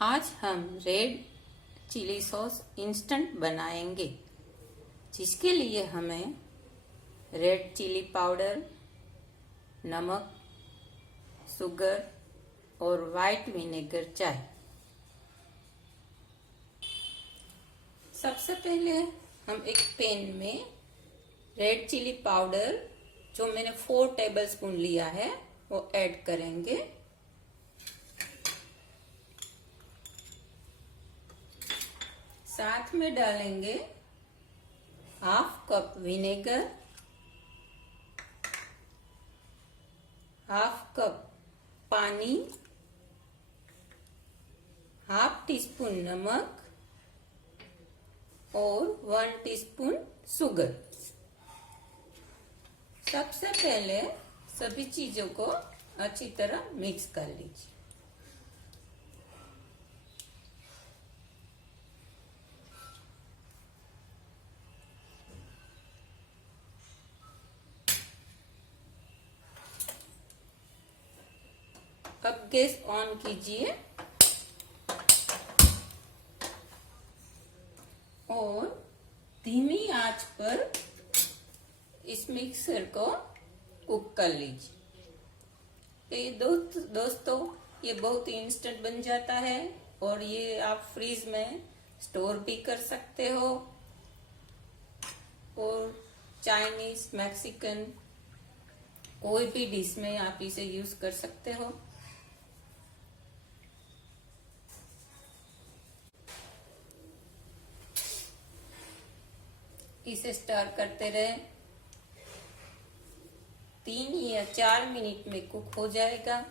आज हम red chilli sauce instant बनाएंगे, जिसके लिए हमें रेड चिली पाउडर, नमक, शुगर और वाइट विनेगर चाहिए। सबसे पहले हम एक पैन में रेड चिली पाउडर, जो मैंने 4 टेबलस्पून लिया है, वो ऐड करेंगे। साथ में डालेंगे half cup vinegar, half cup पानी, हाफ टी स्पून नमक और 1 टीस्पून शुगर। सबसे पहले सभी चीजों को अच्छी तरह मिक्स कर लीजिए। अब गैस ऑन कीजिए और धीमी आंच पर इस मिक्सर को कुक कर लीजिए। तो ये दोस्तों ये बहुत इंस्टेंट बन जाता है और ये आप फ्रीज में स्टोर भी कर सकते हो और चाइनीज, मैक्सिकन कोई भी डिश में आप इसे यूज कर सकते हो। इसे स्टर करते रहे, 3 या 4 मिनट में कुक हो जाएगा।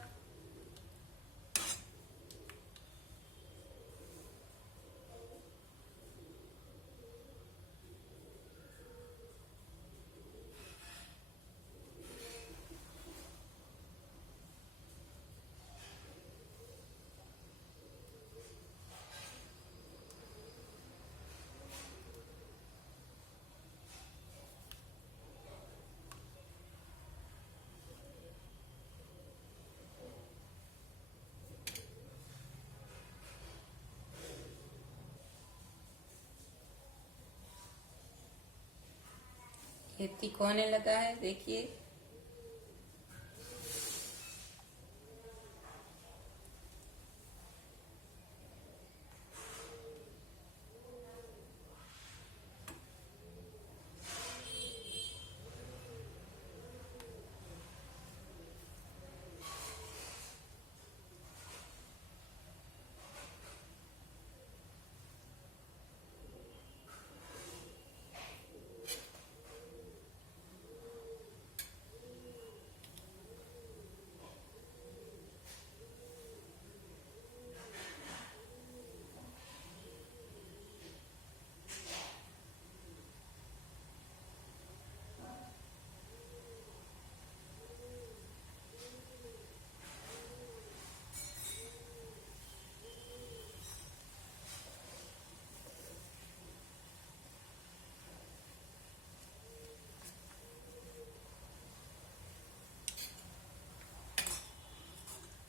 ये थिक होने लगा है, देखिए।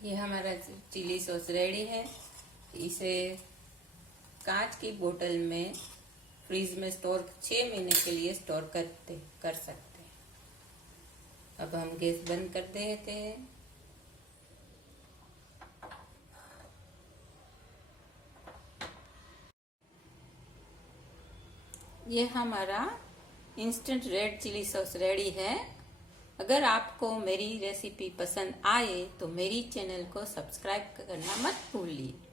ये हमारा चिली सॉस रेडी है। इसे कांच की बोतल में फ्रीज में स्टोर 6 महीने के लिए स्टोर कर सकते हैं। अब हम गैस बंद कर देते हैं। ये हमारा instant red chilli sauce ready है। अगर आपको मेरी रेसिपी पसंद आए तो मेरी चैनल को सब्सक्राइब करना मत भूलिए।